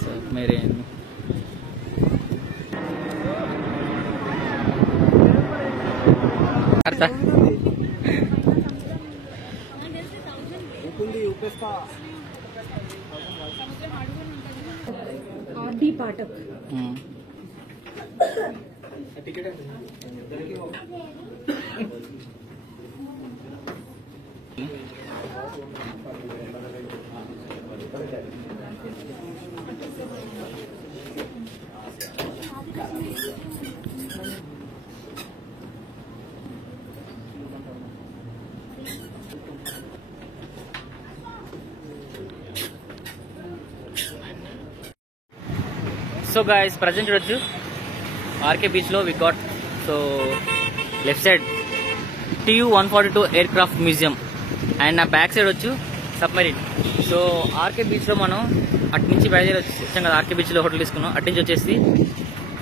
Submarine RD Pathak so guys present చూడొచ్చు RK beach లో we got so left side TU-142 aircraft museum and నా back side వచ్చు submarine. So RK beach లో మనం అటు నుంచి బయలుదేరి వచ్చాం కదా, ఆర్కే బీచ్ లో హోటల్ తీసుకున్నాం. అటు నుంచి వచ్చేసి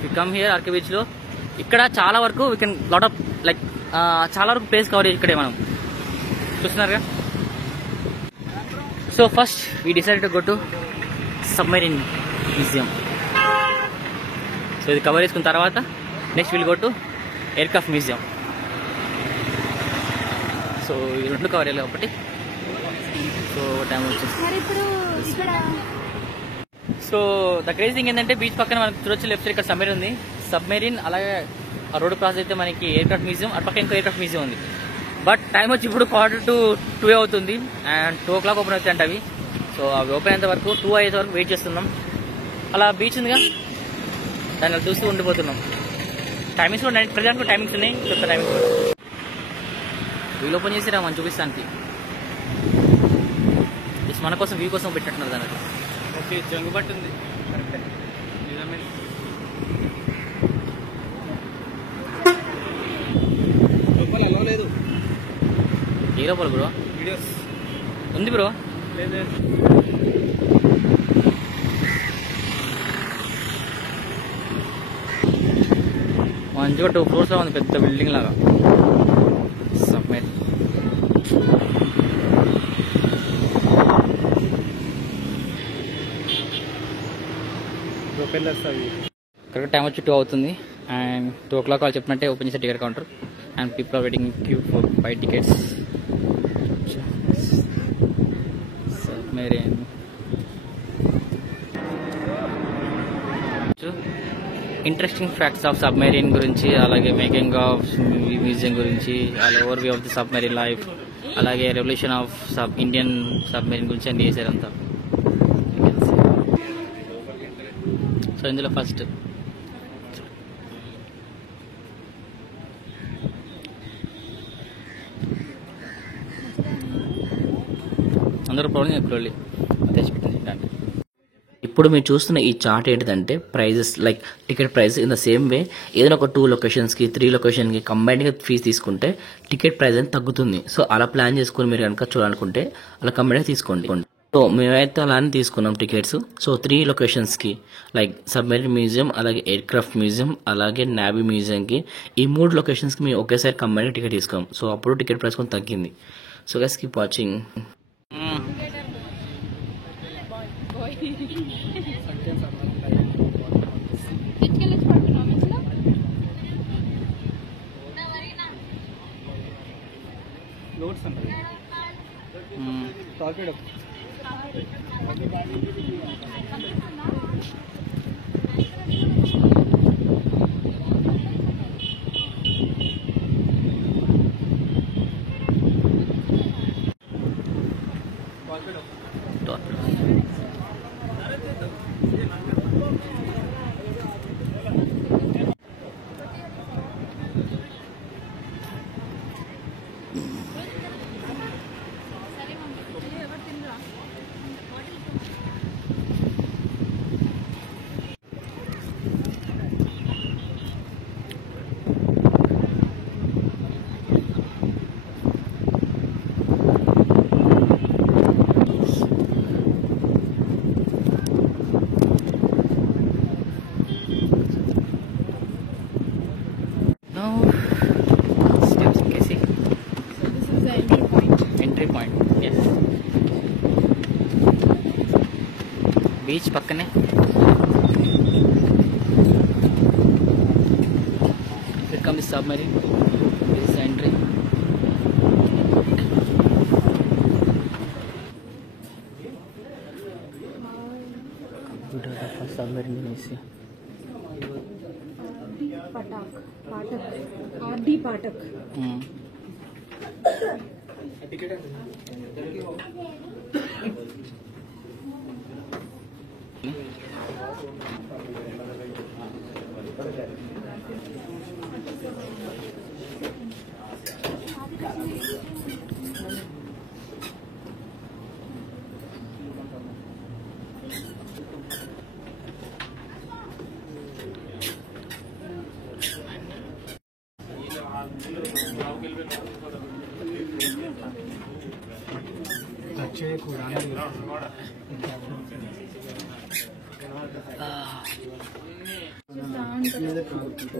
we come here RK beach లో. ఇక్కడ చాలా వరకు we can lot of like చాలా వరకు ప్లేస్ కవర్ ఇక్కడే మనం చూస్తున్నారుగా. So first we decide to go to submarine museum. So ఇది కవర్ చేసుకున్న తర్వాత next will go to aircraft museum. So ఈ రెండు కవర్ అయ్యాలి ఒకటి. సో టైం వచ్చేసి సో ద క్రేజీ థింగ్ ఏంటంటే బీచ్ పక్కన మనకు చూడొచ్చు లెఫ్ట్ సైడ్ ఇక్కడ సబ్మెరీన్ ఉంది. సబ్మెరీన్ అలాగే ఆ రోడ్ క్రాస్ అయితే మనకి ఎయిర్ క్రాఫ్ట్ మ్యూజియం, అటు పక్క ఇంకో ఎయిర్ క్రాఫ్ట్ మ్యూజియం ఉంది. బట్ టైం వచ్చి ఇప్పుడు 1:45 అవుతుంది అండ్ 2 o'clock ఓపెన్ అవుతాయి అంటే అవి. సో అవి ఓపెన్ అయ్యేంత వరకు 2 అయ్యేంత వరకు వెయిట్ చేస్తున్నాం. అలా బీచ్ ఉందిగా దాన్ని చూస్తూ ఉండిపోతున్నాం. టైమింగ్స్ కూడా ప్రజెంట్ టైమింగ్స్ ఉన్నాయి, చెప్తా టైమింగ్స్ కూడా. వీళ్ళు ఓపెన్ చేసి మనం చూపిస్తానికి జస్ట్ మన కోసం వ్యూ కోసం పెట్టినట్టున్నారు దానికి. ఓకే జంగు బట్టి ఉంది కరెక్ట్ నిజమే. లేదు ఏ లోపల బ్రో వీడియోస్ ఉంది బ్రో లేదు మంచిగా 2 floors లో ఉంది, పెద్ద బిల్డింగ్ లాగా. సబ్మెరీన్ కరెక్ట్ టైం వచ్చి 2 అవుతుంది అండ్ 2 o'clock వాళ్ళు చెప్పినట్టే ఓపెన్ చేసే ticket counter and people are waiting queue for buy tickets. Submarine interesting facts of submarine గురించి, అలాగే మేకింగ్ ఆఫ్ మ్యూజియం గురించి, అలాగే overview of the submarine life, అలాగే రెవల్యూషన్ ఆఫ్ ఇండియన్ సబ్మెరీన్ గురించి అన్ని చేశారు అంతా. సో ఇందులో ఫస్ట్ అందరూ ప్రాబ్లం ఎప్పుడు తెచ్చిపెట్టింది. ఇప్పుడు మీరు చూస్తున్న ఈ చార్ట్ ఏంటిదంటే prices like ticket price in the same way ఏదైనా ఒక 2 లొకేషన్స్కి 3 లొకేషన్కి కంబైన్డ్గా ఫీజు తీసుకుంటే టికెట్ ప్రైస్ అనేది తగ్గుతుంది. సో అలా ప్లాన్ చేసుకుని మీరు కనుక చూడాలనుకుంటే అలా కంబైన్డ్గా తీసుకోండి. సో మేమైతే అలానే తీసుకున్నాం టికెట్స్. సో 3 లొకేషన్స్కి లైక్ సబ్మెరీన్ మ్యూజియం, అలాగే ఎయిర్ క్రాఫ్ట్ మ్యూజియం, అలాగే నావీ మ్యూజియంకి ఈ 3 లొకేషన్స్కి మేము ఒకేసారి కంబైన్డ్గా టికెట్ తీసుకోం. సో అప్పుడు టికెట్ ప్రైస్ కొంచెం తగ్గింది. So guys keep watching. Beach పక్కనే here comes the submarine. This is entry. Submarine you see. RD Patak.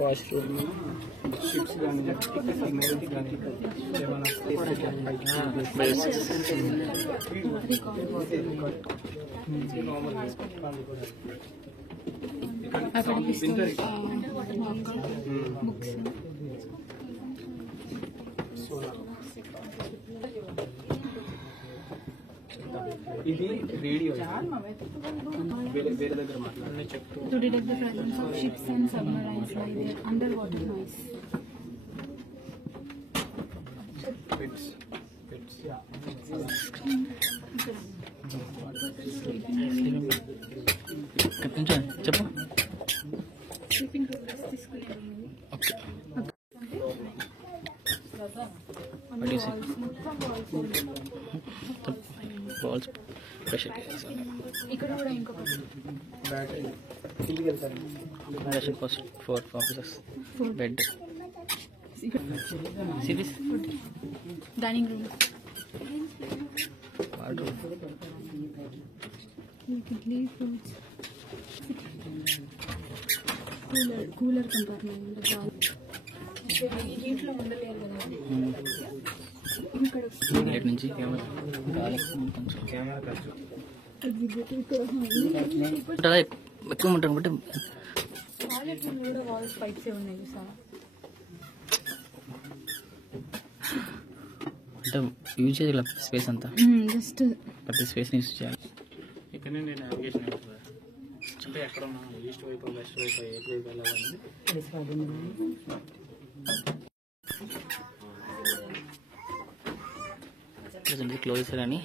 Washroom. ఇది రేడియో వేరే దగ్గర మాట్లాడాలని చెప్తూ To detect the presence of ships and submarines by their underwater noise. Pets కొంచెం చెప్పు. Sleeping progress తీసుకునేది. What is it? Balls pressure cases. ఇక్కడ కూడా ఇంకొకటి బ్యాటరీ ఇంటికి వెళ్తారు. Pressure post for officers. Bed. See this? Dining room Wardrobe. Cooler compartment హీట్లో ఉండలేరు కదా ఇక్కడ Light నుంచి కెమెరా గాలి కొంచెం కెమెరా ఖర్చు ఎగ్జిక్యూటివ్ కూడా అలా ఎక్కువ ఉంటాను బట్టి టాయిలెట్ కూడా వాల్స్ పైప్సే ఉన్నాయి సార్. అంటే యూజ్ చేయాలి స్పేస్ అంతా, జస్ట్ ప్రతి స్పేస్ని యూజ్ చేయాలి. ఇక్కడనే నేను నావిగేషన్ చెప్పి ఎక్కడ ఉన్నాను, ఈస్ట్ వైపు వెస్ట్ వైపు ఎటు వైపు వెళ్ళాలని. ప్రజెంట్ క్లోజ్ కానీ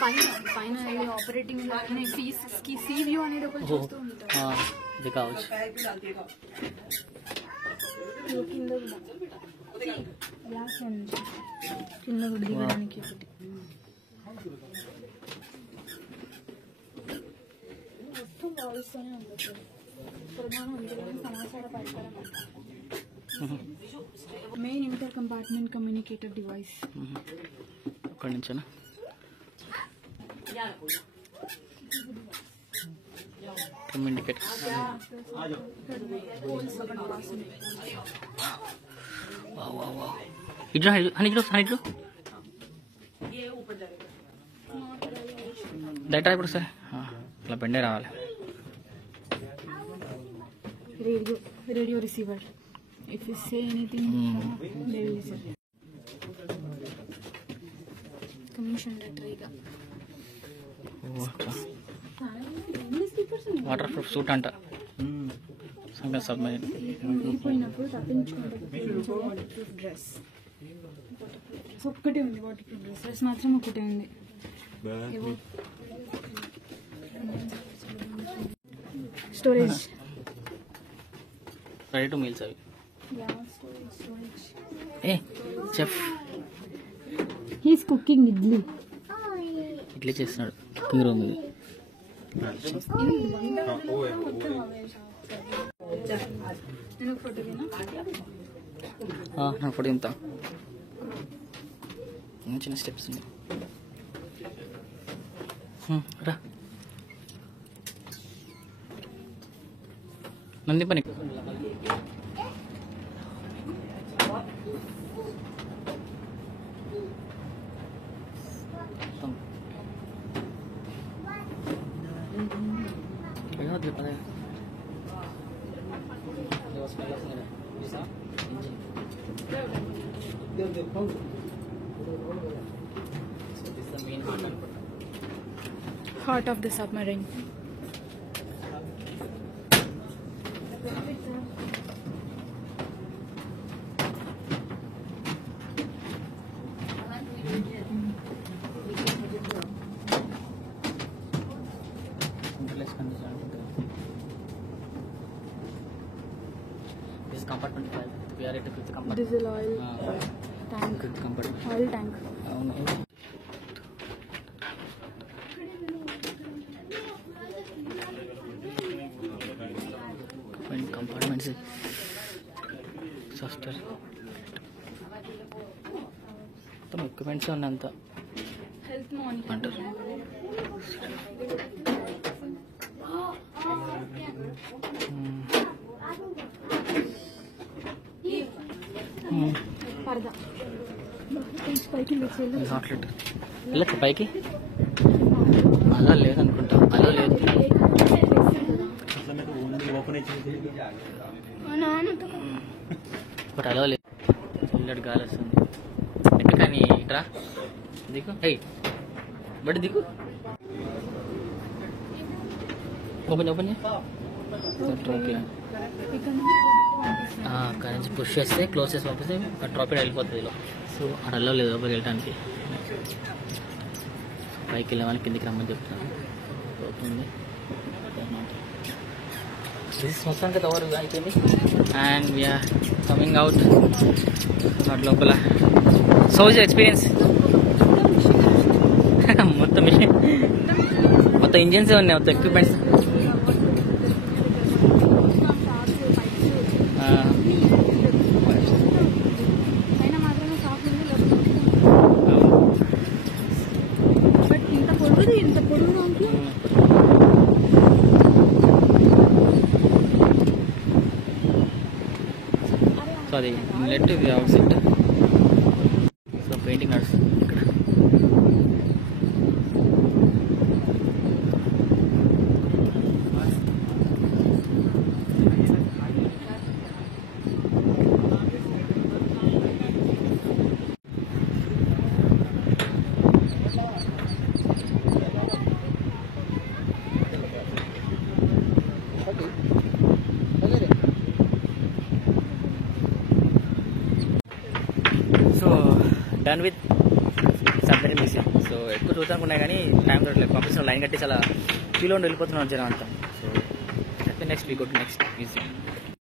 పైన ఆపరేటింగ్ సీ వ్యూ అనేది ఒకటి చూస్తూ ఉంటాం. ఇది కావచ్చు. కింద కూడా గ్లాస్ ఉంది, కింద కూడా దిగడానికి ఒకటి. మొత్తం వాయిస్తూనే ఉంటుంది. ప్రధాన సమాచార పరికరం main inter compartment communicator device. అక్కడి నుంచేనా కమ్యూనికేట్. ఇట్లా ఇట్లా ఇట్లా డైరెక్ట్ ఇప్పుడు సార్ ఇట్లా బెండే రావాలి. Radio receiver. If you say anything, they will listen. Commission letter iga. Water proof suit అంట సంగతి సబ్మెరీన్. వెళ్ళిపోయినప్పుడు తప్పించుకుంటే వాటర్ ప్రూఫ్ డ్రెస్ ఒక్కటే ఉంది. వాటర్ ప్రూఫ్ డ్రెస్ మాత్రం ఒకటే ఉంది. స్టోరేజ్ రెడీ టు మీల్స్ అవి. storage. A chef He's cooking idli. Idli చేస్తున్నాడు. కుకింగ్ రూమ్ ఇది. నేను ఫోటో నాకు ఫోటో ఇంత చిన్న స్టెప్స్ ఉన్నాయి. రా నంది పని. లోపలికి పద. స్మెల్ వస్తుంది కదా, చూసా engine. So this the main heart అనుకుంటా. Heart of the submarine. Interlace condition అనుకుంటా. This is compartment 5. We are at the 5th compartment. Diesel oil tank. 5th compartment. Oil tank. అవును. కంపార్ట్మెంట్స్ సాఫ్ట్వేర్ మొత్తం equipments ఉన్నాయి అంతా Health monitor. అంటారు. Parda. పైకి లేచేలా. Outlet వెళ్ళచ్చు పైకి, అలా లేదనుకుంటా, అలా లేదు. బట్ అలా లేదు, ఇల్లటి గాలి వస్తుంది. ఎట్లా కానీ ఇట్రా దిగు, హై బట్ దిగు. Open open okay. అక్కడ నుంచి పుష్ చేస్తే క్లోజ్ చేసి పంపిస్తే ట్రాపీ వెళ్ళిపోతుంది ఇలా. సో అలా లేదు లోపలికి వెళ్ళడానికి. పైకి వెళ్ళే వాళ్ళకి కిందికి రమ్మని చెప్తున్నాను. అవుతుంది మొత్తానికి కవర్ అయిపోయింది. అండ్ వీఆర్ కమింగ్ అవుట్ వాటి లోపల. So is experience. మొత్తం మిషన్, మొత్తం ఇంజిన్స్ ఉన్నాయి, మొత్తం ఎక్విప్మెంట్స్. సో అది ఇన్లెట్, ఇది అవుట్ సెట్. సో పెయింటింగ్ నడుస్తుంది ఇక్కడ. So done with submarine museum. So ఎక్కువ చూద్దామనుకున్నాయి కానీ టైం దొరకలేదు. పంపిస్తున్న లైన్ కట్టి చాలా క్యూలో వెళ్ళిపోతున్నాం జనం అంతా. So next we go to next museum.